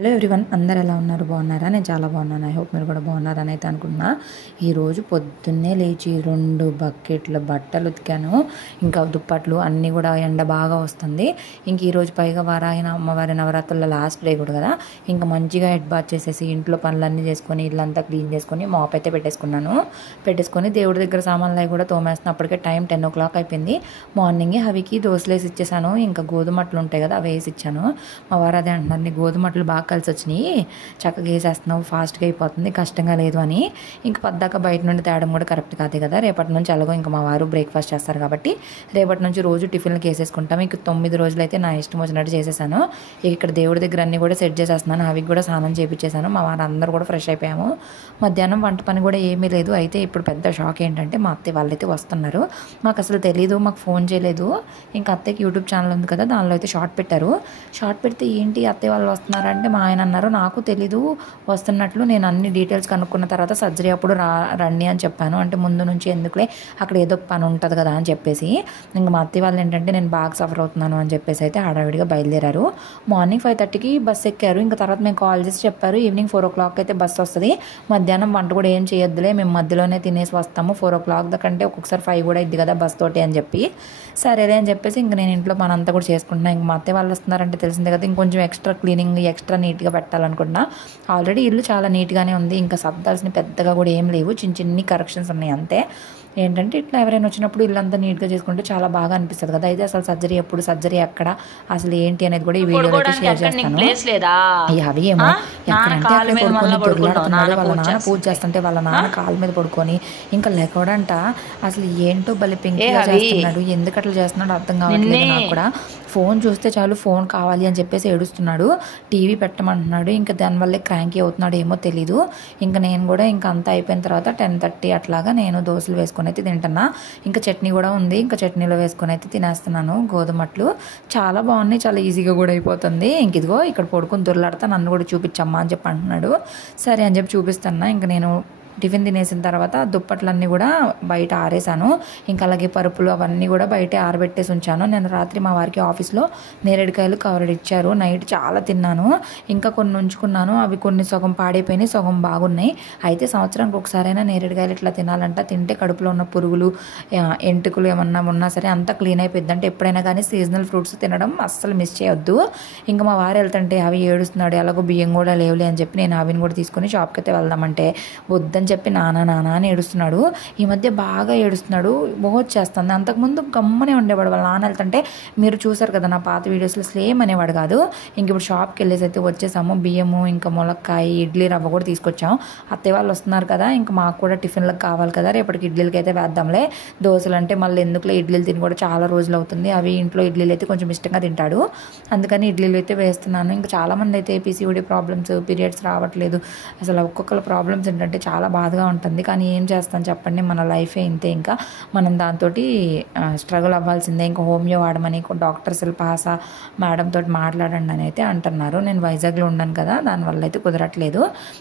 Hello everyone, అందరు ఎలా ఉన్నారు? బాగున్నారా? నేను చాలా బాగున్నాను. ఐ హోప్ మీరు కూడా బాగున్నారని అయితే అనుకుంటున్నా. ఈరోజు పొద్దున్నే లేచి 2 బకెట్ల బట్టలు ఉతికాను. ఇంకా దుప్పట్లు అన్నీ కూడా ఎండ బాగా వస్తుంది. ఇంక ఈరోజు పైగా అమ్మవారి నవరాత్రుల లాస్ట్ డే కూడా కదా. ఇంకా మంచిగా హెడ్ బాత్ చేసేసి ఇంట్లో పనులన్నీ చేసుకొని ఇల్లంతా క్లీన్ చేసుకొని మాప్ అయితే పెట్టేసుకొని దేవుడి దగ్గర సామాన్లు అవి కూడా తోమేస్తున్నా. అప్పటికే టైం 10 o'clock అయిపోయింది. మార్నింగే హవికి దోశలు వేసి ఇచ్చేసాను. ఇంకా గోధుమట్లు ఉంటాయి కదా, అవి వేసి ఇచ్చాను. మా వారు అదే అంటున్నారు, నీ గోధుమట్లు బాగా కలిసి వచ్చినాయి, చక్కగా వేసేస్తున్నావు, ఫాస్ట్గా అయిపోతుంది, కష్టంగా లేదు అని. ఇంక పద్దాక బయట నుండి తేడం కూడా కరెక్ట్ కాదు కదా. రేపటి నుంచి అలాగో ఇంకా మా వారు బ్రేక్ఫాస్ట్ చేస్తారు కాబట్టి రేపటి నుంచి రోజు టిఫిన్లు వేసేసుకుంటాం. ఇంక 9 రోజులు అయితే నా ఇష్టం వచ్చినట్టు చేసేసాను. ఇక్కడ దేవుడి దగ్గర అన్నీ కూడా సెట్ చేసేస్తున్నాను. అవి కూడా స్నానం చేయించేసాను. మా వారు అందరూ కూడా ఫ్రెష్ అయిపోయాము. మధ్యాహ్నం వంట పని కూడా ఏమీ లేదు. అయితే ఇప్పుడు పెద్ద షాక్ ఏంటంటే మా అత్తయ్య వాళ్ళైతే వస్తున్నారు. మాకు అసలు తెలీదు, మాకు ఫోన్ చేయలేదు. ఇంకా అత్తయ్యకి యూట్యూబ్ ఛానల్ ఉంది కదా, దానిలో అయితే షార్ట్ పెట్టారు. షార్ట్ పెడితే ఏంటి అత్తయ్య వాళ్ళు వస్తున్నారంటే మా ఆయన అన్నారు, నాకు తెలీదు వస్తున్నట్లు, నేను అన్ని డీటెయిల్స్ కనుక్కున్న తర్వాత సర్జరీ అప్పుడు రండి అని చెప్పాను. అంటే ముందు నుంచి ఎందుకులే, అక్కడ ఏదో పని ఉంటుంది కదా అని చెప్పేసి. ఇంకా మా అత్తయ్య వాళ్ళు ఏంటంటే నేను బాగా సఫర్ అవుతున్నాను అని చెప్పేసి అయితే హడావిడిగా బయలుదేరారు. మార్నింగ్ 5:30కి బస్సు ఎక్కారు. ఇంకా తర్వాత మేము కాల్ చేసి చెప్పారు, ఈవినింగ్ 4 o'clock అయితే బస్సు వస్తుంది, మధ్యాహ్నం వంట కూడా ఏం చేయొద్దులే, మేము మధ్యలోనే తినేసి వస్తాము, 4 o'clock దాకంటే ఒక్కొక్కసారి 5 కూడా ఇద్ది కదా బస్ తోటి అని చెప్పి. సరేలే అని చెప్పేసి ఇంక నేను ఇంట్లో పనంతా కూడా చేసుకుంటున్నాను. ఇంక మా అత్తయ్య వాళ్ళు వస్తున్నారంటే తెలిసిందే కదా, ఇంకొంచెం ఎక్స్ట్రా క్లీనింగ్ ఎక్స్ట్రా నీట్గా పెట్టాలనుకుంటున్నా. ఆల్రెడీ ఇల్లు చాలా నీట్గానే ఉంది, ఇంకా సర్దాల్సిన పెద్దగా కూడా ఏం లేవు, చిన్ని కరెక్షన్స్ ఉన్నాయి అంతే. ఏంటంటే ఇట్లా ఎవరైనా వచ్చినప్పుడు ఇల్లంతా నీట్గా చేసుకుంటే చాలా బాగా అనిపిస్తుంది కదా. అయితే అసలు సర్జరీ ఎప్పుడు, సర్జరీ ఎక్కడ, అసలు ఏంటి అనేది కూడా ఈ వీడియోలో అయితే షేర్ చేస్తాను. అవి ఏమో ఎక్కడంటే అక్కడ పడుకొని దొరుకులాడుతున్నాడు. వాళ్ళ నాన్న పూజ చేస్తుంటే వాళ్ళ నాన్న కాళ్ళ మీద పడుకొని ఇంకా లెక్కడంట. అసలు ఏంటో బలి పెంకిగా చేస్తున్నాడు, ఎందుకు అట్లా చేస్తున్నాడు అర్థం కావట్లేదు నాకు కూడా. ఫోన్ చూస్తే చాలు ఫోన్ కావాలి అని చెప్పేసి ఏడుస్తున్నాడు. టీవీ పెట్టమంటున్నాడు. ఇంకా దానివల్లే క్రాంకీ అవుతున్నాడు ఏమో తెలీదు. ఇంకా నేను కూడా ఇంకా అంతా అయిపోయిన తర్వాత 10:30 అట్లాగా నేను దోశలు వేసుకొని అయితే తింటున్నా. ఇంకా చట్నీ కూడా ఉంది, ఇంకా చట్నీలో వేసుకొని అయితే తినేస్తున్నాను. గోధుమట్లు చాలా బాగున్నాయి, చాలా ఈజీగా కూడా అయిపోతుంది. ఇంక ఇదిగో ఇక్కడ పడుకొని దొరలాడతా, నన్ను కూడా చూపించమ్మా అని చెప్పి అంటున్నాడు. సరే అని చెప్పి చూపిస్తున్నా. ఇంకా నేను టిఫిన్ తినేసిన తర్వాత దుప్పట్లన్నీ కూడా బయట ఆరేసాను. ఇంకా అలాగే పరుపులు అవన్నీ కూడా బయట ఆరబెట్టేసి ఉంచాను. నేను రాత్రి మా వారికి ఆఫీస్లో నేరేడుకాయలు కవర్ ఇచ్చారు, నైట్ చాలా తిన్నాను. ఇంకా కొన్ని ఉంచుకున్నాను, అవి కొన్ని సగం పాడైపోయినాయి, సగం బాగున్నాయి. అయితే సంవత్సరానికి ఒకసారైనా నేరేడుకాయలు ఇట్లా తినాలంట. తింటే కడుపులో ఉన్న పురుగులు ఎంటుకలు ఏమన్నా ఉన్నా సరే అంతా క్లీన్ అయిపోద్ది. అంటే ఎప్పుడైనా కానీ సీజనల్ ఫ్రూట్స్ తినడం అస్సలు మిస్ చేయొద్దు. ఇంకా మా వారు వెళ్తుంటే అవి ఏడుస్తున్నాడు, ఎలాగో బియ్యం కూడా లేవులే అని చెప్పి నేను అవిని కూడా తీసుకొని షాప్కి అయితే వెళ్దామంటే వద్దని చెప్పి నానా అని ఏడుస్తున్నాడు. ఈ మధ్య బాగా ఏడుస్తున్నాడు, బోహత్ చేస్తుంది. అంతకుముందు గమ్మనే ఉండేవాడు. వాళ్ళ నాన్న వెళ్తుంటే మీరు చూసారు కదా నా పాత వీడియోస్లో, సేమ్ అనేవాడు కాదు. ఇంక ఇప్పుడు షాప్కి వెళ్ళేసి అయితే వచ్చేసాము. బియ్యము ఇంకా ములక్కాయ ఇడ్లీ రవ్వ కూడా తీసుకొచ్చాము. అత్తయ్య వాళ్ళు వస్తున్నారు కదా, ఇంకా మాకు కూడా టిఫిన్లకు కావాలి కదా, రేపటికి ఇడ్లీలకి అయితే వేద్దాంలే. దోశలు అంటే మళ్ళీ ఎందుకులే, ఇడ్లీలు తిని కూడా చాలా రోజులు అవుతుంది. అవి ఇంట్లో ఇడ్లీలు అయితే కొంచెం ఇష్టంగా తింటాడు, అందుకని ఇడ్లీలు అయితే వేస్తున్నాను. ఇంకా చాలామంది అయితే పీసీఓడి ప్రాబ్లమ్స్, పీరియడ్స్ రావట్లేదు, అసలు ఒక్కొక్కరు ప్రాబ్లమ్స్ ఏంటంటే చాలా బాధగా ఉంటుంది. కానీ ఏం చేస్తాను చెప్పండి, మన లైఫే ఇంతే. ఇంకా మనం దాంతో స్ట్రగుల్ అవ్వాల్సిందే. ఇంకా హోమియో వాడమని డాక్టర్ శిల్పహాస మేడం తోటి మాట్లాడండి అని అయితే అంటున్నారు. నేను వైజాగ్లో ఉన్నాను కదా, దానివల్ల అయితే కుదరట్లేదు.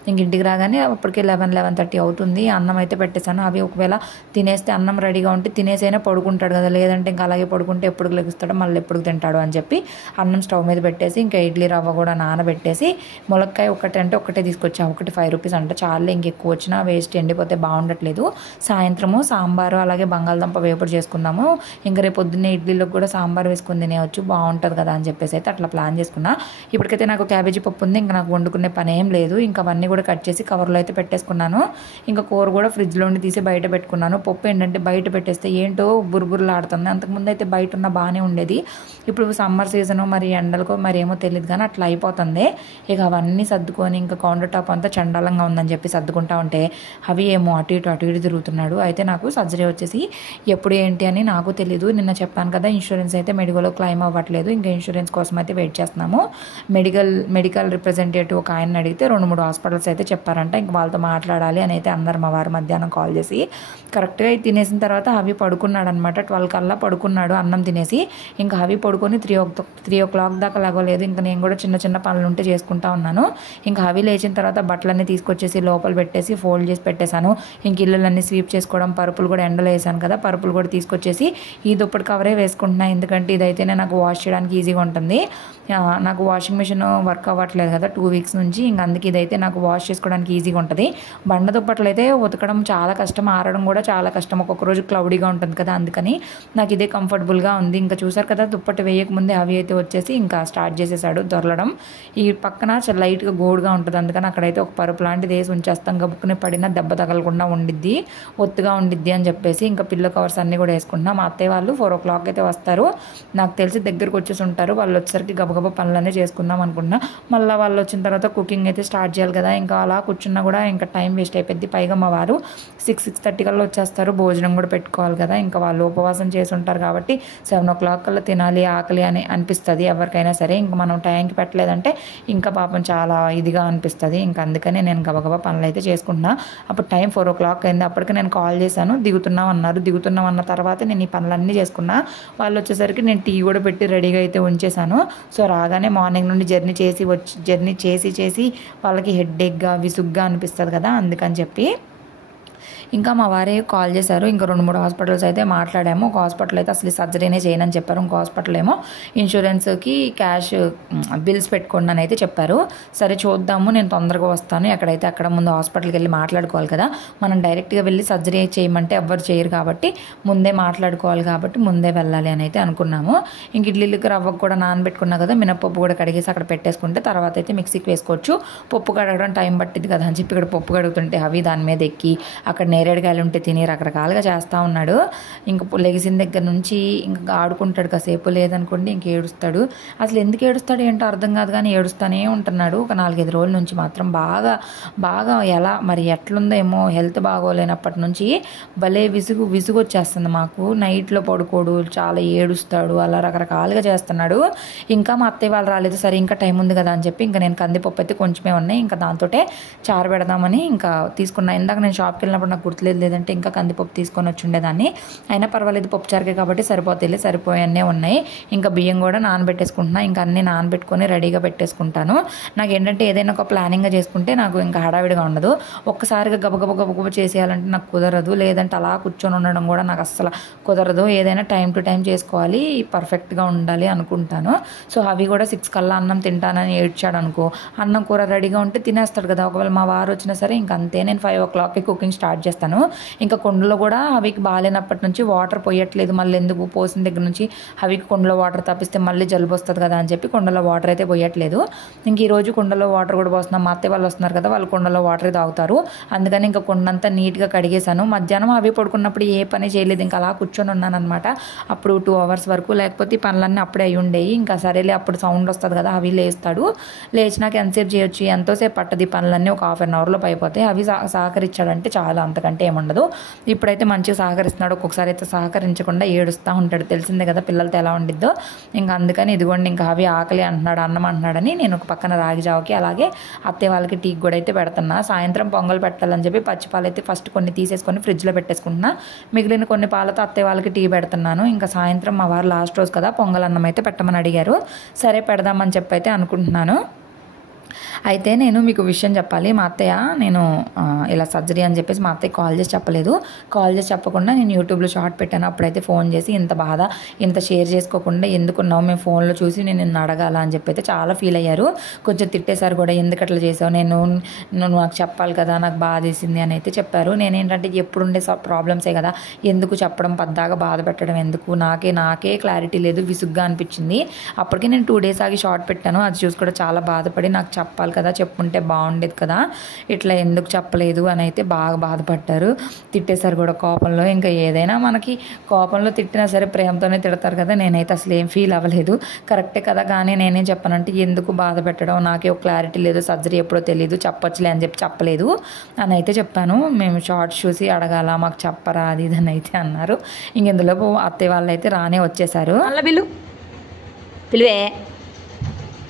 ఇంక ఇంటికి రాగానే అప్పటికే 11-11:30 అవుతుంది. అన్నం అయితే పెట్టేశాను. అవి ఒకవేళ తినేస్తే అన్నం రెడీగా ఉంటే తినేసైనా పడుకుంటాడు కదా, లేదంటే ఇంకా అలాగే పడుకుంటే ఎప్పుడు లెగుస్తాడో మళ్ళీ ఎప్పుడు తింటాడు అని చెప్పి అన్నం స్టవ్ మీద పెట్టేసి ఇంకా ఇడ్లీ రవ్వ కూడా నానబెట్టేసి ములక్కాయ ఒకటి అంటే ఒకటే తీసుకొచ్చా. ఒకటి 5 rupees అంట, చాలు ఇంకెక్కువ వచ్చినా వేస్ట్, ఎండిపోతే బాగుండట్లేదు. సాయంత్రము సాంబారు అలాగే బంగాళదుంప వేపుడు చేసుకుందాము. ఇంకా రేపు పొద్దున్నే ఇడ్లీలోకి కూడా సాంబార్ వేసుకుని తినేవచ్చు, బాగుంటుంది కదా అని చెప్పేసి అయితే అట్లా ప్లాన్ చేసుకున్నా. ఇప్పటికైతే నాకు క్యాబేజీ పప్పు ఉంది, ఇంకా నాకు వండుకునే పని ఏం లేదు. ఇంకా అవన్నీ కూడా కట్ చేసి కవర్లో అయితే పెట్టేసుకున్నాను. ఇంకా కూర కూడా ఫ్రిడ్జ్లోని తీసి బయట పెట్టుకున్నాను. పప్పు ఏంటంటే బయట పెట్టేస్తే ఏంటో బుర్బుర్లాడుతుంది. అంతకుముందు అయితే బయట ఉన్న బాగానే ఉండేది, ఇప్పుడు సమ్మర్ సీజను మరి ఎండలకో మరి ఏమో తెలియదు కానీ అట్లా అయిపోతుంది. ఇక అవన్నీ సర్దుకొని ఇంకా కౌంటర్ టాప్ అంతా చండాలంగా ఉందని చెప్పి సర్దుకుంటా ఉంటే అవి ఏమో అటు ఇటు తిరుగుతున్నాడు. అయితే నాకు సర్జరీ వచ్చేసి ఎప్పుడు ఏంటి అని నాకు తెలీదు. నిన్న చెప్పాను కదా, ఇన్సూరెన్స్ అయితే మెడికల్లో క్లెయిమ్ అవ్వట్లేదు. ఇంకా ఇన్సూరెన్స్ కోసం అయితే వెయిట్ చేస్తున్నాము. మెడికల్ రిప్రజెంటేటివ్ ఒక ఆయన అడిగితే 2-3 హాస్పిటల్స్ అయితే చెప్పారంట. ఇంక వాళ్ళతో మాట్లాడాలి అని అయితే అన్నారు మా వారు మధ్యాహ్నం కాల్ చేసి. కరెక్ట్గా తినేసిన తర్వాత అవి పడుకున్నాడు అనమాట. 12 కల్లా పడుకున్నాడు అన్నం తినేసి. ఇంకా అవి పడుకొని 3 o'clock దాకా లేగలేదు. ఇంకా నేను కూడా చిన్న చిన్న పనులు ఉంటే చేసుకుంటా ఉన్నాను. ఇంకా అవి లేచిన తర్వాత బట్టలన్నీ తీసుకొచ్చేసి లోపల పెట్టేసి ఫోల్డ్ ఫోల్డ్ చేసి పెట్టేశాను. ఇంక ఇల్లులన్నీ స్వీప్ చేసుకోవడం, పరుపులు కూడా ఎండలో వేసాను కదా, పరుపులు కూడా తీసుకొచ్చేసి ఈ దుప్పటి కవరే వేసుకుంటున్నాను. ఎందుకంటే ఇదైతేనే నాకు వాష్ చేయడానికి ఈజీగా ఉంటుంది. నాకు వాషింగ్ మిషన్ వర్క్ అవ్వట్లేదు కదా 2 వీక్స్ నుంచి, ఇంక అందుకే ఇదైతే నాకు వాష్ చేసుకోవడానికి ఈజీగా ఉంటుంది. బండ దుప్పట్లు అయితే ఉతకడం చాలా కష్టం, ఆరడం కూడా చాలా కష్టం. ఒక్కొక్క రోజు క్లౌడీగా ఉంటుంది కదా, అందుకని నాకు ఇదే కంఫర్టబుల్గా ఉంది. ఇంకా చూసారు కదా, దుప్పటి వేయకముందే అవి అయితే వచ్చేసి ఇంకా స్టార్ట్ చేసేసాడు దొరలడం. ఈ పక్కన చాలా లైట్గా గోడుగా ఉంటుంది, అందుకని అక్కడైతే ఒక పరుపు లాంటిది వేసి ఉంచేస్తాం, గబుక్కుని పడినా దెబ్బ తగలకుండా ఉండిద్ది, ఒత్తుగా ఉండిద్ది అని చెప్పేసి ఇంకా పిల్లో కవర్స్ అన్నీ కూడా వేసుకుంటున్నాం. మా అత్తయ్య వాళ్ళు 4 o'clock అయితే వస్తారు, నాకు తెలిసి దగ్గరకు వచ్చేసి ఉంటారు. వాళ్ళు వచ్చేసరికి గబగబా పనులన్నీ చేసుకుందాం అనుకుంటున్నా. మళ్ళీ వాళ్ళు వచ్చిన తర్వాత కుకింగ్ అయితే స్టార్ట్ చేయాలి కదా, ఇంకా అలా కూర్చున్నా కూడా ఇంకా టైం వేస్ట్ అయిపోద్ది. పైగా మా వారు 6-6:30 కల్లా వచ్చేస్తారు, భోజనం కూడా పెట్టుకోవాలి కదా. ఇంకా వాళ్ళు ఉపవాసం చేసి ఉంటారు కాబట్టి 7 o'clock కల్లా తినాలి, ఆకలి అని అనిపిస్తుంది ఎవరికైనా సరే. ఇంకా మనం టైంకి పెట్టలేదంటే ఇంకా పాపం చాలా ఇదిగా అనిపిస్తుంది. ఇంకా అందుకని నేను గబగబా పనులు అయితే చేసుకుంటున్నా. అప్పుడు టైం 4 o'clock అయింది. అప్పటికి నేను కాల్ చేశాను, దిగుతున్నాం అన్నారు. దిగుతున్నాం అన్న తర్వాత నేను ఈ పనులన్నీ చేసుకున్నా. వాళ్ళు వచ్చేసరికి నేను టీ కూడా పెట్టి రెడీగా అయితే ఉంచేశాను. సో రాగానే మార్నింగ్ నుండి జర్నీ చేసి వాళ్ళకి హెడ్ఏక్గా విసుగ్గా అనిపిస్తుంది కదా, అందుకని చెప్పి ఇంకా మా వారే కాల్ చేశారు. ఇంకా 2-3 హాస్పిటల్స్ అయితే మాట్లాడాము. ఒక హాస్పిటల్ అయితే అసలు సర్జరీనే చేయనని చెప్పారు, ఇంకో హాస్పిటల్ ఏమో ఇన్సూరెన్స్కి క్యాష్ బిల్స్ పెట్టుకోండి అని అయితే చెప్పారు. సరే చూద్దాము, నేను తొందరగా వస్తాను, ఎక్కడైతే అక్కడ ముందు హాస్పిటల్కి వెళ్ళి మాట్లాడుకోవాలి కదా. మనం డైరెక్ట్గా వెళ్ళి సర్జరీ చేయమంటే ఎవ్వరు చేయరు కాబట్టి ముందే మాట్లాడుకోవాలి కాబట్టి ముందే వెళ్ళాలి అని అయితే అనుకున్నాము. ఇంక ఇడ్లీకి రవ్వకు కూడా నానబెట్టుకున్నా కదా, మినపప్పు కూడా కడిగేసి అక్కడ పెట్టేసుకుంటే తర్వాత అయితే మిక్సీకి వేసుకోవచ్చు. పప్పు కడగడం టైం పట్టింది కదా అని చెప్పి ఇక్కడ పప్పు కడుగుతుంటే అవి దాని మీద ఎక్కి అక్కడ నేరేడుకాయలు ఉంటే తిని రకరకాలుగా చేస్తూ ఉన్నాడు. ఇంక లెగిసిన దగ్గర నుంచి ఇంకా ఆడుకుంటాడు కాసేపు, లేదనుకోండి ఇంక ఏడుస్తాడు. అసలు ఎందుకు ఏడుస్తాడు ఏంటో అర్థం కాదు కానీ ఏడుస్తూనే ఉంటున్నాడు. ఒక 4-5 రోజుల నుంచి మాత్రం బాగా ఎలా మరి ఎట్లుందేమో, హెల్త్ బాగోలేనప్పటి నుంచి భలే విసుగు వచ్చేస్తుంది మాకు. నైట్లో పడుకోడు, చాలా ఏడుస్తాడు, అలా రకరకాలుగా చేస్తున్నాడు. ఇంకా మా అత్తయ్య వాళ్ళు రాలేదు, సరే ఇంకా టైం ఉంది కదా అని చెప్పి ఇంకా నేను కందిపప్పు అయితే కొంచెమే ఉన్నాయి, ఇంకా దాంతో చారు పెడదామని ఇంకా తీసుకున్నా. ఇందాక నేను షాప్కి వెళ్ళినప్పుడు నాకు గుర్తులేదు, లేదంటే ఇంకా కందిపప్పు తీసుకొని వచ్చి ఉండేదాన్ని. అయినా పర్వాలేదు, పప్పు చారుకే కాబట్టి సరిపోయన్నీ ఉన్నాయి. ఇంకా బియ్యం కూడా నానబెట్టేసుకుంటున్నా. ఇంకా అన్నీ నానబెట్టుకొని రెడీగా పెట్టేసుకుంటాను. నాకు ఏంటంటే ఏదైనా ఒక ప్లానింగ్గా చేసుకుంటే నాకు ఇంకా హడావిడిగా ఉండదు. ఒక్కసారిగా గబగబ చేసేయాలంటే నాకు కుదరదు, లేదంటే అలా కూర్చొని ఉండడం కూడా నాకు అస్సలు కుదరదు. ఏదైనా టైం టు టైం చేసుకోవాలి, పర్ఫెక్ట్గా ఉండాలి అనుకుంటాను. సో అవి కూడా 6 కల్లా అన్నం తింటానని ఏడ్చాడు అనుకో, అన్నం కూర రెడీగా ఉంటే తినేస్తాడు కదా. ఒకవేళ మా వారు వచ్చినా సరే ఇంక అంతే, నేను 5 o'clockకి కుకింగ్ స్టార్ట్ చేస్తాను. ఇంకా కొండలో కూడా అవికి బాగాలేనప్పటి నుంచి వాటర్ పోయట్లేదు, మళ్ళీ ఎందుకు పోసిన దగ్గర నుంచి అవికి కొండలో వాటర్ తప్పిస్తే మళ్ళీ జలుబు వస్తుంది కదా అని చెప్పి కొండలో వాటర్ అయితే పోయట్లేదు. ఇంక ఈరోజు కొండలో వాటర్ కూడా పోస్తున్నాం. మా అత్తయ్య వాళ్ళు వస్తున్నారు కదా, వాళ్ళు కొండలో వాటర్ తాగుతారు, అందుకని ఇంకా కొండంతా నీట్గా కడిగేశాను. మధ్యాహ్నం అవి పడుకున్నప్పుడు ఏ పని చేయలేదు, ఇంకా అలా కూర్చొని ఉన్నాను అనమాట. అప్పుడు 2 hours వరకు, లేకపోతే ఈ పనులన్నీ అప్పుడే అయి ఉండేవి. ఇంకా సరేలే, అప్పుడు సౌండ్ వస్తుంది కదా, అవి లేస్తాడు. లేచినాక ఎంతసేపు చేయొచ్చు, ఎంతోసేపు పట్టదు, ఈ పనులన్నీ ఒక 1/2 hourలో అయిపోతాయి. అవి సహకరించాడంటే చాలా, అంతకంటే ఏముండదు. ఇప్పుడైతే మంచిగా సహకరిస్తున్నాడు. ఒక్కొక్కసారి అయితే సహకరించకుండా ఏడుస్తూ ఉంటాడు, తెలిసిందే కదా పిల్లలతో ఎలా ఉండిద్దో. ఇంకా అందుకని ఇదిగోండి ఇంకా అవి ఆకలి అంటున్నాడు, అన్నం అంటున్నాడని నేను ఒక పక్కన రాగి జావకి అలాగే అత్తయ్య వాళ్ళకి టీకి కూడా అయితే పెడుతున్నా. సాయంత్రం పొంగల్ పెట్టాలని చెప్పి పచ్చిపాలు అయితే ఫస్ట్ కొన్ని తీసేసుకొని ఫ్రిడ్జ్లో పెట్టేసుకుంటున్నా. మిగిలిన కొన్ని పాలతో అత్తయ్య వాళ్ళకి టీ పెడుతున్నాను. ఇంకా సాయంత్రం మా వారు లాస్ట్ రోజు కదా పొంగల్ అన్నం అయితే పెట్టమని అడిగారు, సరే పెడదామని చెప్పి అయితే అనుకుంటున్నాను. అయితే నేను మీకు విషయం చెప్పాలి. మా అత్తయ్య నేను ఇలా సర్జరీ అని చెప్పేసి మా అత్తయ్య కాల్ చేసి చెప్పలేదు. కాల్ చేసి చెప్పకుండా నేను యూట్యూబ్లో షార్ట్ పెట్టాను. అప్పుడైతే ఫోన్ చేసి ఇంత బాధ, ఇంత షేర్ చేసుకోకుండా ఎందుకున్నావు, మేము ఫోన్లో చూసి నేను నిన్ను అడగాల అని చెప్పి అయితే చాలా ఫీల్ అయ్యారు. కొంచెం తిట్టేశారు కూడా, ఎందుకు అట్లా చేసావు, నువ్వు నాకు చెప్పాలి కదా, నాకు బాధ వేసింది అని అయితే చెప్పారు. నేనేంటంటే ఎప్పుడుండే ప్రాబ్లమ్సే కదా, ఎందుకు చెప్పడం, పద్దాగా బాధ పెట్టడం ఎందుకు, నాకే క్లారిటీ లేదు, విసుగ్గా అనిపించింది. అప్పటికి నేను 2 days ఆగి షార్ట్ పెట్టాను. అది చూసి కూడా చాలా బాధపడి నాకు చెప్పాలి కదా, చెప్పుంటే బాగుండేది కదా, ఇట్లా ఎందుకు చెప్పలేదు అని అయితే బాగా బాధపడ్డారు. తిట్టేశారు కూడా కోపంలో. ఇంకా ఏదైనా మనకి కోపంలో తిట్టినా సరే ప్రేమతోనే తిడతారు కదా, నేనైతే అసలు ఏం ఫీల్ అవ్వలేదు. కరెక్టే కదా, కానీ నేనేం చెప్పానంటే ఎందుకు బాధ పెట్టడం, నాకే ఒక క్లారిటీ లేదు, సర్జరీ ఎప్పుడో తెలియదు, చెప్పొచ్చులే అని చెప్పి చెప్పలేదు అని అయితే చెప్పాను. మేము షార్ట్స్ చూసి అడగాల, మాకు చెప్పరా అది ఇది అని అయితే అన్నారు. ఇందులోపు అత్తయ్య వాళ్ళు అయితే రానే వచ్చేసారు. అలా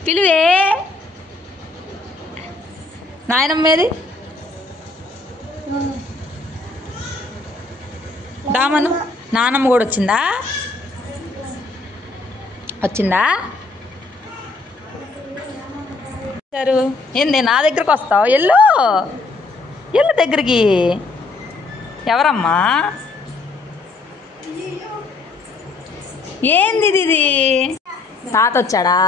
పిలువే నాయనమ్మేది దామను, నానమ్మ కూడా వచ్చిందా ఏంది నా దగ్గరకు వస్తావు, ఎల్లు ఎల్ల దగ్గరికి ఎవరమ్మా ఏంది ఇది తాత వచ్చాడా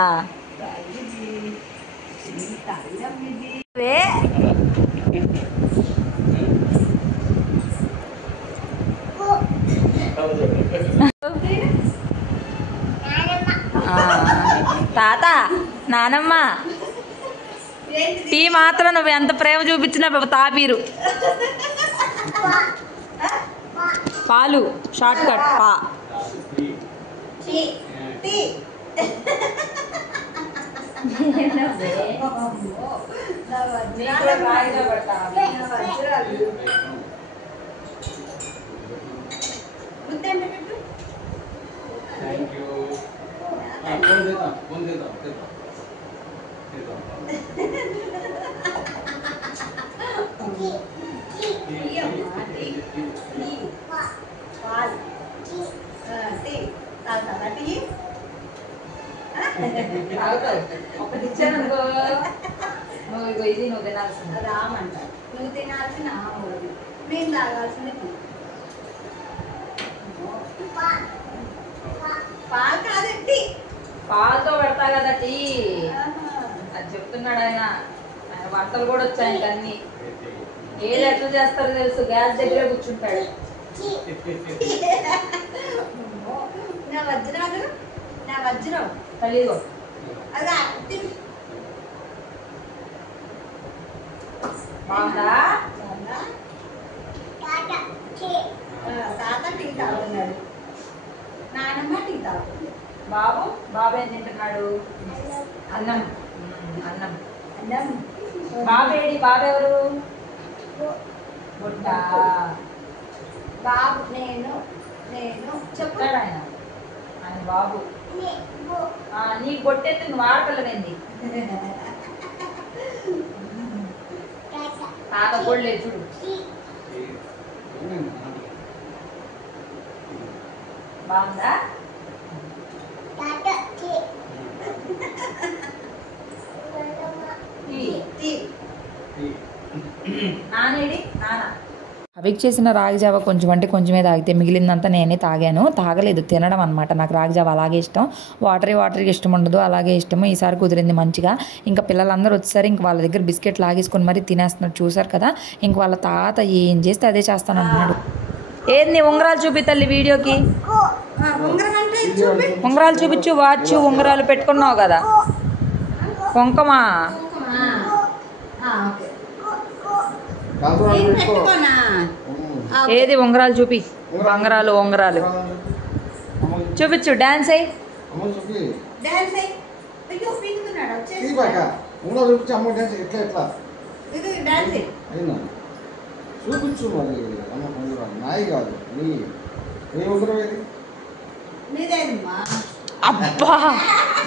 తాత నానమ్మ టీ మాత్రం నువ్వు ఎంత ప్రేమ చూపించినా తాపీరు పాలు షార్ట్ కట్ పా ఇది నువ్వు తినాల్సింది రామంట నువ్వు తినాల్సిన నేను తాగాల్సింది పాలు కాదండి పాలతో పెడతా కదా టీ అది చెప్తున్నాడు ఆయన వంటలు కూడా వచ్చాయి అన్ని ఏది ఎట్లా చేస్తారో తెలుసు గ్యాస్ దగ్గరే కూర్చుంటాడు నా వజ్రాలు నా వజ్రం కలిగో అలా బాగుందా తాత టీ తాగుతున్నాడు నానమ్మ టీ తాగుతుంది బాబు బాబు ఏం తింటున్నాడు అన్నం అన్నం అన్నం బాబేడి బాబెవరు బుట్ట బాబు నేను నేను చెప్తాడు ఆయన ఆయన బాబు నీకు బొట్టెత్తి నువ్వు ఆడపిల్లవేంది తాత కొడలే చూడు బాగుందా నానేడి నాన్న అవికి చేసిన రాగి జావ కొంచెం అంటే కొంచెమే తాగితే మిగిలిందంతా నేనే తాగాను తాగలేదు తినడం అనమాట నాకు రాగి జావ అలాగే ఇష్టం వాటర్కి ఇష్టం ఉండదు అలాగే ఇష్టము ఈసారి కుదిరింది మంచిగా ఇంకా పిల్లలందరూ వచ్చేసరి ఇంక వాళ్ళ దగ్గర బిస్కెట్ లాగేసుకొని మరీ తినేస్తున్నారు చూసారు కదా ఇంక వాళ్ళ తాత ఏం చేస్తే అదే చేస్తాను అన్నాడు ఏంది ఉంగరాలు చూపి తల్లి వీడియోకి ఉంగరాలు చూపించు వాచ్ ఉంగరాలు పెట్టుకున్నావు కదా కుంకుమా ఏది ఉంగరాలు చూపి ఉంగరాలు ఉంగరాలు చూపించు డాన్స్ అయ్యి చూపించు మరి నాయి కాదు నీ ఉంగరం ఏది అబ్బా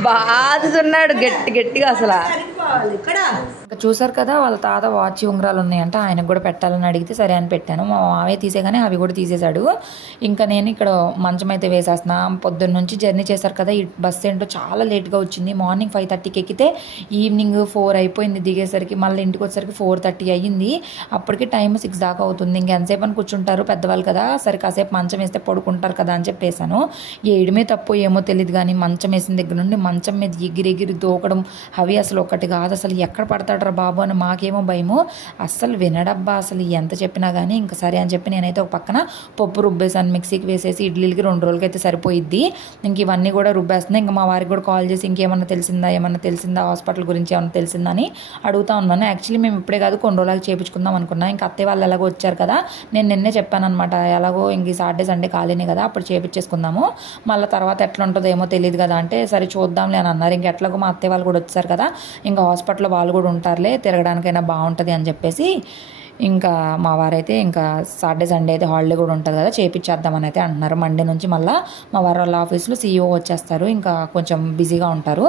బాధతున్నాడు గట్టిగా అసలు చూసారు కదా వాళ్ళ తాత వాచ్ ఉంగరాలు ఉన్నాయంట ఆయనకు కూడా పెట్టాలని అడిగితే సరే అని పెట్టాను మా మావే తీసేగానే అవి కూడా తీసేశాడు ఇంకా నేను ఇక్కడ మంచం అయితే వేసేస్తున్నా పొద్దున్న నుంచి జర్నీ చేశారు కదా ఈ బస్సు ఏంటో చాలా లేట్గా వచ్చింది మార్నింగ్ 5:30కి ఎక్కితే ఈవినింగ్ 4 అయిపోయింది దిగేసరికి మళ్ళీ ఇంటికి వచ్చేసరికి 4:30 అయ్యింది అప్పటికి టైం 6 దాకా అవుతుంది ఇంకెంతసేపు అని కూర్చుంటారు పెద్దవాళ్ళు కదా సరే కాసేపు మంచం వేస్తే పడుకుంటారు కదా అని చెప్పేశాను ఏడుమే తప్పు ఏమో తెలియదు కానీ మంచం వేసిన దగ్గర నుండి మంచం మీద ఎగిరెగిరి దూకడం అవి అసలు ఒకటి కాదు అసలు ఎక్కడ పడతాడరా బాబు అని మాకేమో భయము అస్సలు వినడబ్బా అసలు ఎంత చెప్పినా కానీ ఇంకా సరే అని చెప్పి నేనైతే ఒక పక్కన పప్పు రుబ్బేసాను మిక్సీకి వేసేసి ఇడ్లీలకి 2 రోజులకి అయితే సరిపోయిద్ది ఇంక ఇవన్నీ కూడా రుబ్బేస్తున్నాయి ఇంకా మా వారికి కూడా కాల్ చేసి ఇంకేమన్నా తెలిసిందా హాస్పిటల్ గురించి ఏమన్నా తెలిసిందని అడుగుతా ఉన్నాను యాక్చువల్లీ మేము ఇప్పుడే కాదు కొన్ని రోజులకి చేయించుకుందాం అనుకున్నాం ఇంకా అత్తయ్య వాళ్ళు ఎలాగో వచ్చారు కదా నేను నిన్నే చెప్పాను అనమాట ఎలాగో ఇంక సాటర్డే సండే ఖాళీనే కదా అప్పుడు చేయించేసుకుందాము మళ్ళీ తర్వాత ఎట్లా ఉంటుందో ఏమో తెలియదు కదా అంటే సరే చూద్దాంలే అని అన్నారు ఇంక ఎట్లాగో మా అత్తయ్య వాళ్ళు కూడా వచ్చారు కదా ఇంకా హాస్పిటల్లో వాళ్ళు కూడా ఉంటారులే తిరగడానికైనా బాగుంటుంది అని చెప్పేసి ఇంకా మా వారైతే ఇంకా సాటర్డే సండే అయితే హాలిడే కూడా ఉంటుంది కదా చేయించేద్దామని అయితే అంటున్నారు మండే నుంచి మళ్ళీ మా వారు వాళ్ళ ఆఫీస్లో CEO వచ్చేస్తారు ఇంకా కొంచెం బిజీగా ఉంటారు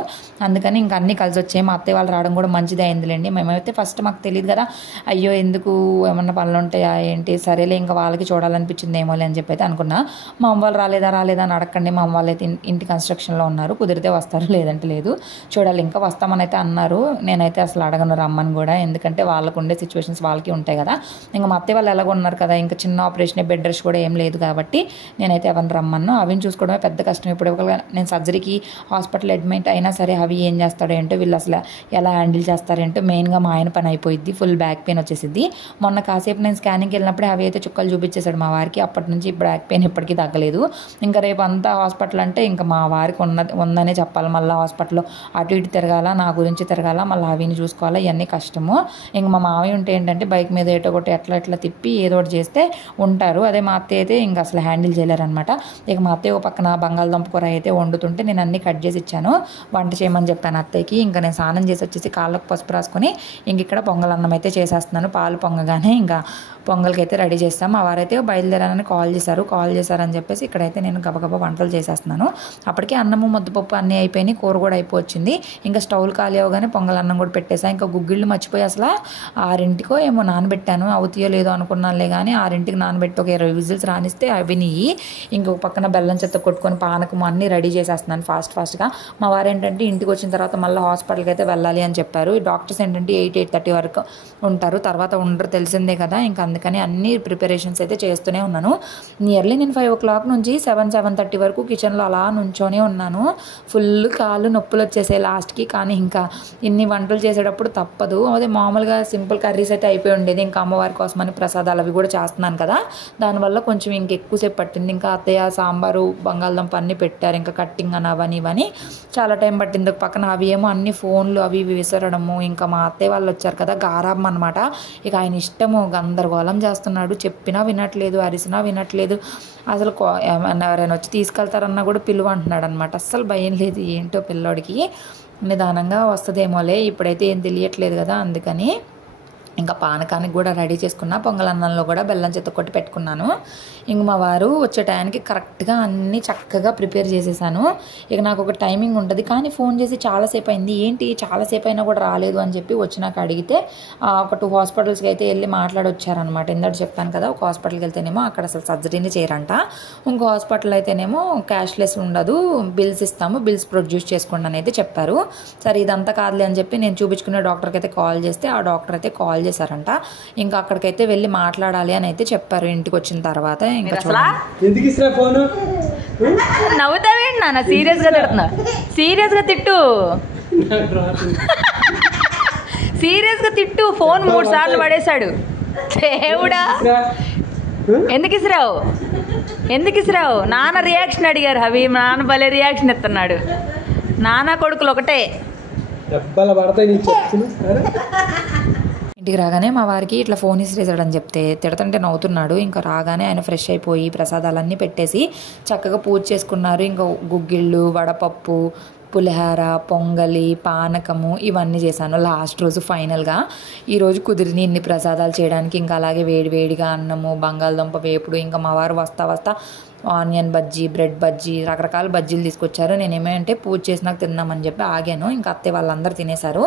అందుకని ఇంకా అన్నీ కలిసి వచ్చాయి మా అత్తయ్య వాళ్ళు రావడం కూడా మంచిదే అయిందిలేండి మేమైతే ఫస్ట్ మాకు తెలియదు కదా అయ్యో ఎందుకు ఏమన్నా పనులు ఉంటాయా ఏంటి సరేలే ఇంకా వాళ్ళకి చూడాలనిపించింది ఏమోలే అని చెప్పి అయితే అనుకున్నా మా అమ్మ వాళ్ళు రాలేదా అని అడగండి మా అమ్మ వాళ్ళు అయితే ఇంటి కన్స్ట్రక్షన్లో ఉన్నారు కుదిరితే వస్తారు లేదంటే లేదు చూడాలి ఇంకా వస్తామని అయితే అన్నారు నేనైతే అసలు అడగను రమ్మని కూడా ఎందుకంటే వాళ్ళకు ఉండే సిచ్యువేషన్స్ వాళ్ళకి ఉంటాయి కదా కదా. ఇంకా మా అత్తయ్య వాళ్ళు ఎలాగో ఉన్నారు కదా, ఇంకా చిన్న ఆపరేషన్, బెడ్ రెస్ట్ కూడా ఏం లేదు కాబట్టి నేనైతే ఎవరిని రమ్మను. అవిని చూసుకోవడమే పెద్ద కష్టం. ఇప్పుడు నేను సర్జరీకి హాస్పిటల్ అడ్మిట్ అయినా సరే అవి ఏం చేస్తాడో ఏంటో, వీళ్ళు అసలు ఎలా హ్యాండిల్ చేస్తారేంటో. మెయిన్గా మా ఆయన పని అయిపోయింది, ఫుల్ బ్యాక్ పెయిన్ వచ్చేసింది. మొన్న కాసేపు నేను స్కానింగ్కి వెళ్ళినప్పుడే అవి అయితే చుక్కలు చూపించేశాడు మా వారికి. అప్పటి నుంచి బ్యాక్ పెయిన్ ఇప్పటికీ తగ్గలేదు. ఇంకా రేపు అంతా హాస్పిటల్ అంటే ఇంకా మా వారికి ఉందనే చెప్పాలి. మళ్ళీ హాస్పిటల్లో అటు ఇటు తిరగాల, నా గురించి తిరగాల, మళ్ళీ అవిని చూసుకోవాలా, ఇవన్నీ కష్టము. ఇంక మా మావయ్య ఉంటే ఏంటంటే బైక్ మీద ఏటో ఒకటి ఎట్లా తిప్పి ఏదో ఒకటి చేస్తే ఉంటారు. అదే మా అత్తయ్య అయితే ఇంకా అసలు హ్యాండిల్ చేయలేరనమాట. ఇక మా అత్తయ్య పక్కన బంగాళదుంప కూర అయితే వండుతుంటే నేను అన్ని కట్ చేసి ఇచ్చాను, వంట చేయమని చెప్పాను అత్తయ్యకి. ఇంకా నేను స్నానం చేసి వచ్చేసి కాళ్ళకు పసుపు రాసుకొని ఇంక ఇక్కడ పొంగల్ అన్నం అయితే చేసేస్తున్నాను. పాలు పొంగగానే ఇంకా పొంగల్కి అయితే రెడీ చేస్తాం. మా వారైతే బయలుదేరాలని కాల్ చేశారని చెప్పేసి ఇక్కడైతే నేను గబగబా వంటలు చేసేస్తున్నాను. అప్పటికే అన్నము ముద్దపప్పు అన్నీ అయిపోయినాయి, కూర కూడా అయిపోయింది. ఇంకా స్టవ్లు ఖాళీ అవగానే పొంగల్ అన్నం కూడా పెట్టేసా. ఇంకా గుగ్గిళ్ళు మర్చిపోయి అసలు 6ంటికో ఏమో నానబెట్టాను, అవుతాయో లేదో అనుకున్నానులే కానీ 6ంటికి నానబెట్టి ఒక 20 విజిల్స్ రానిస్తే అవి నెయ్యి. ఇంకొక పక్కన బెల్లం చెత్త కొట్టుకొని పానకం అన్నీ రెడీ చేసేస్తున్నాను ఫాస్ట్గా. మా వారు ఏంటంటే ఇంటికి వచ్చిన తర్వాత మళ్ళీ హాస్పిటల్కి అయితే వెళ్ళాలి అని చెప్పారు. డాక్టర్స్ ఏంటంటే 8-8:30 వరకు ఉంటారు, తర్వాత ఉండరు తెలిసిందే కదా. ఇంకా అందుకని అన్ని ప్రిపరేషన్స్ అయితే చేస్తూనే ఉన్నాను. నియర్లీ నేను 5 o'clock నుంచి 7-7:30 వరకు కిచెన్లో అలా నుంచోనే ఉన్నాను. ఫుల్ కాళ్ళు నొప్పులు వచ్చేసాయి లాస్ట్కి. కానీ ఇంకా ఇన్ని వంటలు చేసేటప్పుడు తప్పదు. అదే మామూలుగా సింపుల్ కర్రీస్ అయితే అయిపోయి ఉండేది. ఇంకా అమ్మవారి కోసమని ప్రసాదాలు అవి కూడా చేస్తున్నాను కదా, దానివల్ల కొంచెం ఇంకెక్కువసేపు పట్టింది. ఇంకా అత్తయ్య సాంబారు బంగాళదుంప అన్నీ పెట్టారు, ఇంకా కట్టింగ్ అని అవని ఇవని చాలా టైం పట్టింది. పక్కన అవి ఏమో అన్ని ఫోన్లు అవి ఇవి విసరడము. ఇంకా మా అత్తయ్య వాళ్ళు వచ్చారు కదా, గారాబం అనమాట. ఇక ఆయన ఇష్టము గందరగోళం చేస్తున్నాడు, చెప్పినా వినట్లేదు, అరిసినా వినట్లేదు. అసలు ఎవరైనా వచ్చి తీసుకెళ్తారన్నా కూడా పిలువ అంటున్నాడు అనమాట. అస్సలు భయం లేదు ఏంటో పిల్లోడికి. నిదానంగా వస్తుందేమోలే, ఇప్పుడైతే ఏం తెలియట్లేదు కదా. అందుకని ఇంకా పానకానికి కూడా రెడీ చేసుకున్నా, పొంగల్ అన్నంలో కూడా బెల్లం చెత్త కొట్టి పెట్టుకున్నాను. ఇంక మా వారు వచ్చే టైంకి కరెక్ట్గా అన్నీ చక్కగా ప్రిపేర్ చేసేసాను. ఇక నాకు ఒక టైమింగ్ ఉంటుంది, కానీ ఫోన్ చేసి చాలాసేపు అయింది, ఏంటి చాలాసేపు అయినా కూడా రాలేదు అని చెప్పి వచ్చినాక అడిగితే ఒక 2 హాస్పిటల్స్కి అయితే వెళ్ళి మాట్లాడి వచ్చారనమాట. ఇందాక చెప్పాను కదా, ఒక హాస్పిటల్కి వెళ్తేనేమో అక్కడ అసలు సర్జరీని చేయరంట, ఇంకో హాస్పిటల్ అయితేనేమో క్యాష్లెస్ ఉండదు, బిల్స్ ఇస్తాము, బిల్స్ ప్రొడ్యూస్ చేసుకోండి అని అయితే చెప్పారు. సరే ఇదంతా కాదులే అని చెప్పి నేను చూపించుకునే డాక్టర్కి అయితే కాల్ చేస్తే ఆ డాక్టర్ అయితే కాల్ చేశారంట. ఇంకా అక్కడికైతే వెళ్ళి మాట్లాడాలి అని అయితే చెప్పారు ఇంటికి వచ్చిన తర్వాత. ఇంకా నవ్వుతావేంటి నాన్న, సీరియస్గా తిడుతున్నా, సీరియస్గా తిట్టు, సీరియస్గా తిట్టు. ఫోన్ 3 సార్లు పడేశాడు దేవుడా. ఎందుకు ఇసిరావు? నాన్న రియాక్షన్ అడిగారు అవి, నాన్న భలే రియాక్షన్ ఇస్తున్నాడు. నాన్న కొడుకులు ఒకటే. ఇంటికి రాగానే మా వారికి ఇట్లా ఫోన్ ఇసిరేసాడని చెప్తే తిడతంటే నవ్వుతున్నాడు. ఇంకా రాగానే ఆయన ఫ్రెష్ అయిపోయి ప్రసాదాలన్నీ పెట్టేసి చక్కగా పూజ చేసుకున్నారు. ఇంకా గుగ్గిళ్ళు, వడపప్పు, పులిహార, పొంగలి, పానకము ఇవన్నీ చేశాను లాస్ట్ రోజు ఫైనల్గా. ఈరోజు కుదిరిని ఇన్ని ప్రసాదాలు చేయడానికి. ఇంకా అలాగే వేడివేడిగా అన్నము, బంగాళదుంప వేపుడు, ఇంకా మా వారు వస్తా ఆనియన్ బజ్జీ, బ్రెడ్ బజ్జీ, రకరకాల బజ్జీలు తీసుకొచ్చారు. నేనేమంటే పూజ చేసినాక తిందామని చెప్పి ఆగాను. ఇంకా అత్తయ్య వాళ్ళందరూ తినేశారు.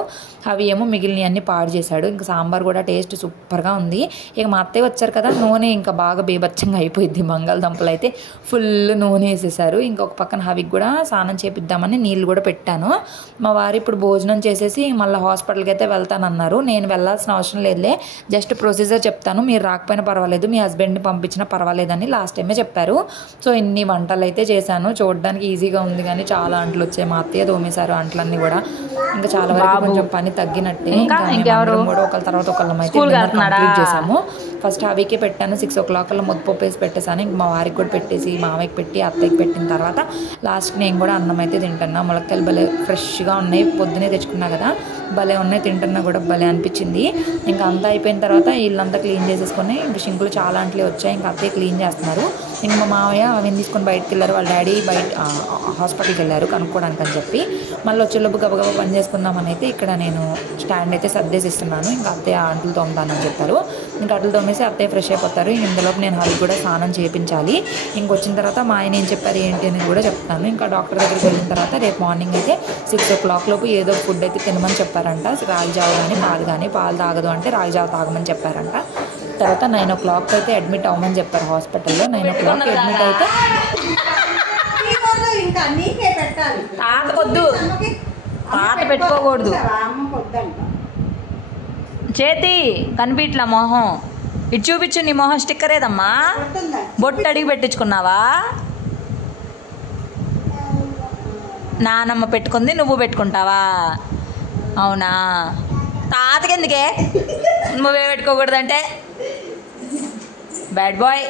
అవి ఏమో మిగిలినవి అన్నీ పాడు చేశాడు. ఇంకా సాంబార్ కూడా టేస్ట్ సూపర్గా ఉంది. ఇక మా అత్తయ్య వచ్చారు కదా, నూనె ఇంకా బాగా బీభత్సంగా అయిపోయింది. బంగాళదుంపలు అయితే ఫుల్ నూనె వేసేసారు. ఇంకొక పక్కన హవికి కూడా స్నానం చేపిద్దామని నీళ్ళు కూడా పెట్టాను. మా వారు ఇప్పుడు భోజనం చేసేసి మళ్ళీ హాస్పిటల్కి అయితే వెళ్తానన్నారు. నేను వెళ్ళాల్సిన అవసరం లేదులే, జస్ట్ ప్రొసీజర్ చెప్తాను, మీరు రాకపోయినా పర్వాలేదు, మీ హస్బెండ్ని పంపించినా పర్వాలేదని లాస్ట్ టైమే చెప్పారు. సో ఇన్ని వంటలు అయితే చేశాను. చూడడానికి ఈజీగా ఉంది కానీ చాలా అంట్లు వచ్చాయి. మా అత్తయ్య తోమేశారు అంట్లన్నీ కూడా. ఇంకా చాలా వరకు కొంచెం పని తగ్గినట్టే. ఇంకా కూడా ఒకళ్ళ తర్వాత ఒకళ్ళం అయితే కంప్లీట్ చేసాము. ఫస్ట్ అవికే పెట్టాను, 6 o'clock ముద్దపప్పు వేసి పెట్టేశాను. ఇంక మా వారికి కూడా పెట్టేసి మామయ్యకి పెట్టి అత్తయ్యకి పెట్టిన తర్వాత లాస్ట్కి నేను కూడా అన్నం అయితే తింటున్నా. ములక్కాయలు భలే ఫ్రెష్గా ఉన్నాయి, పొద్దునే తెచ్చుకున్నా కదా, భలే ఉన్నాయి, తింటున్నా కూడా భలే అనిపించింది. ఇంకా అంతా అయిపోయిన తర్వాత ఇల్లంతా క్లీన్ చేసేసుకొని ఇంకా షింకులు చాలా అంట్లే వచ్చాయి. ఇంకా అత్తయ్య క్లీన్ చేస్తున్నారు. ఇంక మా మామయ్య అవి తీసుకొని బయటకు వెళ్ళారు. వాళ్ళ డాడీ బయట హాస్పిటల్కి వెళ్ళారు కనుక్కోవడానికి అని చెప్పి. మళ్ళీ వచ్చేలోపు గబగబా పని చేసుకుందామని అయితే ఇక్కడ నేను స్టాండ్ అయితే సర్దేసి ఇస్తున్నాను. ఇంకా అత్తయ్య అంట్లు తోముతానని చెప్పారు. ఇంకా అట్లు తోమేసి అత్తయ్య ఫ్రెష్ అయిపోతారు. ఇందులోపు నేను హవి కూడా స్నానం చేయించాలి. ఇంకొచ్చిన తర్వాత మా ఆయన ఏం చెప్పారు ఏంటి అని కూడా చెప్తాను. ఇంకా డాక్టర్ దగ్గరికి వెళ్ళిన తర్వాత రేపు మార్నింగ్ అయితే 6 o'clock లోపు ఏదో ఫుడ్ అయితే తినమని చెప్పారంట. రాగి జావ కానీ పాలు తాగదు అంటే రాగి జావ తాగమని చెప్పారంట. తర్వాత 9 o'clock అయితే అడ్మిట్ అవ్వమని చెప్పారు హాస్పిటల్లో. 9 o'clock అడ్మిట్ అయితే తాతకొద్దు, తాత పెట్టుకోకూడదు, చేతి కనిపించలా మొహం. ఇటు చూపించు నీ మొహం స్టిక్కర్ ఏదమ్మా బొట్టు అడిగి పెట్టించుకున్నావా నానమ్మ పెట్టుకుంది నువ్వు పెట్టుకుంటావా అవునా తాతకి ఎందుకే నువ్వే పెట్టుకోకూడదంటే బ్యాడ్ బాయ్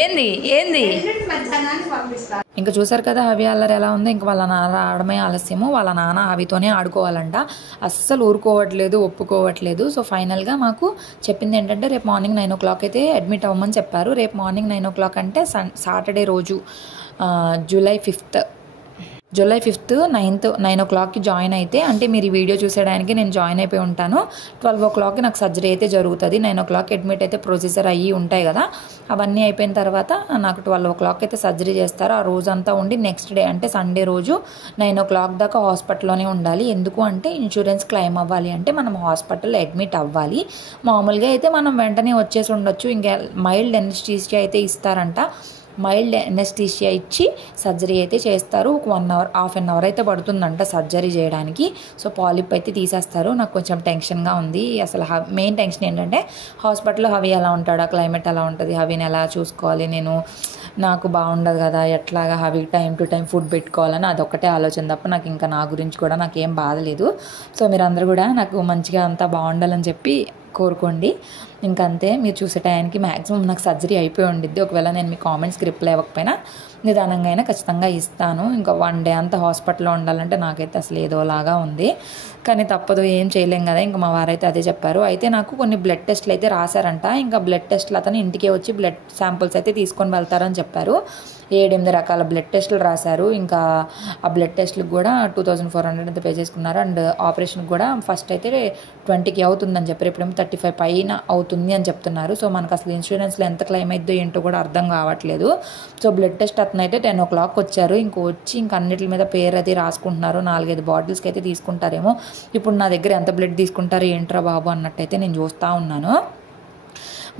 ఏంది ఏంది ఇంకా చూసారు కదా హవి అల్లరి ఎలా ఉందో. ఇంకా వాళ్ళ నాన్న రావడమే ఆలస్యము. వాళ్ళ నాన్న హవితోనే ఆడుకోవాలంట. అస్సలు ఊరుకోవట్లేదు, ఒప్పుకోవట్లేదు. సో ఫైనల్గా మాకు చెప్పింది ఏంటంటే రేపు మార్నింగ్ 9 o'clock అయితే అడ్మిట్ అవ్వమని చెప్పారు. రేపు మార్నింగ్ 9 o'clock అంటే సాటర్డే రోజు జూలై 5th 9 o'clockకి జాయిన్ అయితే, అంటే మీరు ఈ వీడియో చూసేయడానికి నేను జాయిన్ అయిపోయి ఉంటాను. 12 o'clockకి నాకు సర్జరీ అయితే జరుగుతుంది. 9 o'clock అడ్మిట్ అయితే ప్రొసీజర్ అయ్యి ఉంటాయి కదా, అవన్నీ అయిపోయిన తర్వాత నాకు 12 o'clock అయితే సర్జరీ చేస్తారు. ఆ రోజంతా ఉండి నెక్స్ట్ డే అంటే సండే రోజు 9 o'clock దాకా హాస్పిటల్లోనే ఉండాలి. ఎందుకు అంటే ఇన్సూరెన్స్ క్లెయిమ్ అవ్వాలి అంటే మనం హాస్పిటల్లో అడ్మిట్ అవ్వాలి. మామూలుగా అయితే మనం వెంటనే వచ్చేసి ఉండొచ్చు. ఇంకా మైల్డ్ ఎనస్థీసియా అయితే ఇస్తారంట. మైల్డ్ ఎనస్థీసియా ఇచ్చి సర్జరీ అయితే చేస్తారు. ఒక 1 hour, హాఫ్ అన్ అవర్ అయితే పడుతుందంట సర్జరీ చేయడానికి. సో పాలిప్ అయితే తీసేస్తారు. నాకు కొంచెం టెన్షన్గా ఉంది. అసలు మెయిన్ టెన్షన్ ఏంటంటే హాస్పిటల్లో హవి ఎలా ఉంటాడా, క్లైమేట్ ఎలా ఉంటుంది, హవిని ఎలా చూసుకోవాలి, నాకు బాగుండదు కదా, ఎట్లాగా హవి టైం టు టైం ఫుడ్ పెట్టుకోవాలని అదొక్కటే ఆలోచన తప్ప నాకు ఇంకా నా గురించి కూడా నాకేం బాధ లేదు. సో మీరందరూ కూడా నాకు మంచిగా అంతా బాగుండాలని చెప్పి కోరుకోండి. ఇంకంతే, మీరు చూసే టైంకి మ్యాక్సిమం నాకు సర్జరీ అయిపోయి ఉండిద్ది. ఒకవేళ నేను మీ కామెంట్స్కి రిప్లై ఇవ్వకపోయినా నిదానంగా అయినా ఖచ్చితంగా ఇస్తాను. ఇంకా 1 day అంతా హాస్పిటల్లో ఉండాలంటే నాకైతే అసలు ఏదోలాగా ఉంది. కానీ తప్పదు, ఏం చేయలేం కదా. ఇంకా మా వారైతే అదే చెప్పారు. అయితే నాకు కొన్ని బ్లడ్ టెస్ట్లు అయితే రాశారంట. ఇంకా బ్లడ్ టెస్ట్లు అతను ఇంటికే వచ్చి బ్లడ్ శాంపుల్స్ అయితే తీసుకొని వెళ్తారని చెప్పారు. 7-8 రకాల బ్లడ్ టెస్టులు రాశారు. ఇంకా ఆ బ్లడ్ టెస్ట్లకు కూడా 2400 అయితే పే చేసుకున్నారు. అండ్ ఆపరేషన్కి కూడా ఫస్ట్ అయితే 20,000 అవుతుందని చెప్పారు. ఇప్పుడేమో 35 పైన అవుతుంది అని చెప్తున్నారు. సో మనకు అసలు ఇన్సూరెన్స్లో ఎంత క్లెయిమ్ అయిద్దో ఏంటో కూడా అర్థం కావట్లేదు. సో బ్లడ్ టెస్ట్ అతను అయితే 10 o'clock వచ్చారు. వచ్చి ఇంక అన్నిటి మీద పేరు అది రాసుకుంటున్నారు. 4-5 బాటిల్స్కి అయితే తీసుకుంటారేమో. ఇప్పుడు నా దగ్గర ఎంత బ్లడ్ తీసుకుంటారు ఏంట్రా బాబు అన్నట్టయితే నేను చూస్తూ ఉన్నాను.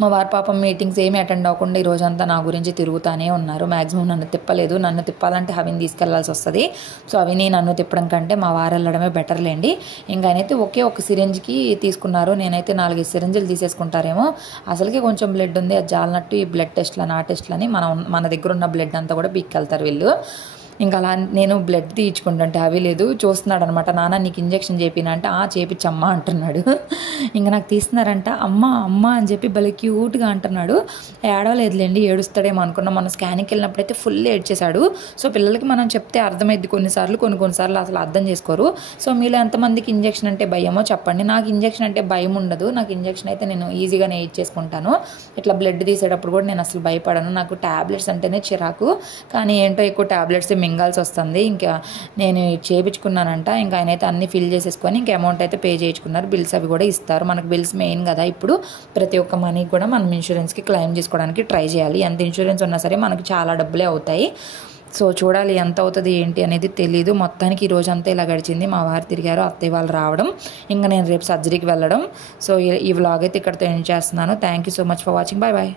మా వారి పాపం మీటింగ్స్ ఏమి అటెండ్ అవ్వకుండా ఈ రోజంతా నా గురించి తిరుగుతూనే ఉన్నారు. మ్యాక్సిమం నన్ను తిప్పలేదు. నన్ను తిప్పాలంటే హవిని తీసుకెళ్లాల్సి వస్తుంది. సో అవిని నన్ను తిప్పడం కంటే మా వారు వెళ్ళడమే బెటర్లేండి. ఇంకా ఆయనైతే ఒకే ఒక సిరింజ్కి తీసుకున్నారు. నేనైతే 4-5 సిరింజులు తీసేసుకుంటారేమో. అసలుకి కొంచెం బ్లడ్ ఉంది, అది జాలనట్టు ఈ బ్లడ్ టెస్ట్లని ఆ టెస్ట్లని మన దగ్గర ఉన్న బ్లడ్ అంతా కూడా పీక్కెళ్తారు వీళ్ళు. ఇంకా అలా నేను బ్లడ్ తీయించుకుంటుంటే అవి లేదు, చూస్తున్నాడు అనమాట. నాన్న నీకు ఇంజెక్షన్ చేపినా అంటే చేపించమ్మా అంటున్నాడు. ఇంకా నాకు తీస్తున్నారంట. అమ్మ అని చెప్పి భలే క్యూట్గా అంటున్నాడు. ఏడవలేదులేండి, ఏడుస్తాడేమో అనుకున్నా. మన స్కానింగ్కి వెళ్ళినప్పుడైతే ఫుల్ ఏడ్చేశాడు. సో పిల్లలకి మనం చెప్తే అర్థమైద్ది కొన్నిసార్లు అసలు అర్థం చేసుకోరు. సో మీలో ఎంతమందికి ఇంజెక్షన్ అంటే భయమో చెప్పండి. నాకు ఇంజెక్షన్ అంటే భయం ఉండదు. నాకు ఇంజెక్షన్ అయితే నేను ఈజీగానే ఇచ్చేసుకుంటాను. ఇట్లా బ్లడ్ తీసేటప్పుడు కూడా నేను అసలు భయపడను. నాకు ట్యాబ్లెట్స్ అంటేనే చిరాకు. కానీ ఏంటో ఎక్కువ ట్యాబ్లెట్స్ మింగాల్సి వస్తుంది. ఇంకా నేను చేయించుకున్నానంట. ఇంకా ఆయన అయితే అన్ని ఫిల్ చేసేసుకొని ఇంకా అమౌంట్ అయితే పే చేయించుకున్నారు. బిల్స్ అవి కూడా ఇస్తారు. మనకు బిల్స్ మెయిన్ కదా. ఇప్పుడు ప్రతి ఒక్క మనీ కూడా మనం ఇన్సూరెన్స్కి క్లెయిమ్ చేసుకోవడానికి ట్రై చేయాలి. ఎంత ఇన్సూరెన్స్ ఉన్నా సరే మనకి చాలా డబ్బులే అవుతాయి. సో చూడాలి ఎంత అవుతుంది ఏంటి అనేది తెలీదు. మొత్తానికి ఈ రోజు అంతా ఇలా గడిచింది. మా వారు తిరిగారు, అత్తయ్య వాళ్ళు రావడం, ఇంకా నేను రేపు సర్జరీకి వెళ్ళడం. సో ఈ వ్లాగ్ అయితే ఇక్కడితో ఎండ్ చేస్తున్నాను. Thank you so much for watching. Bye bye.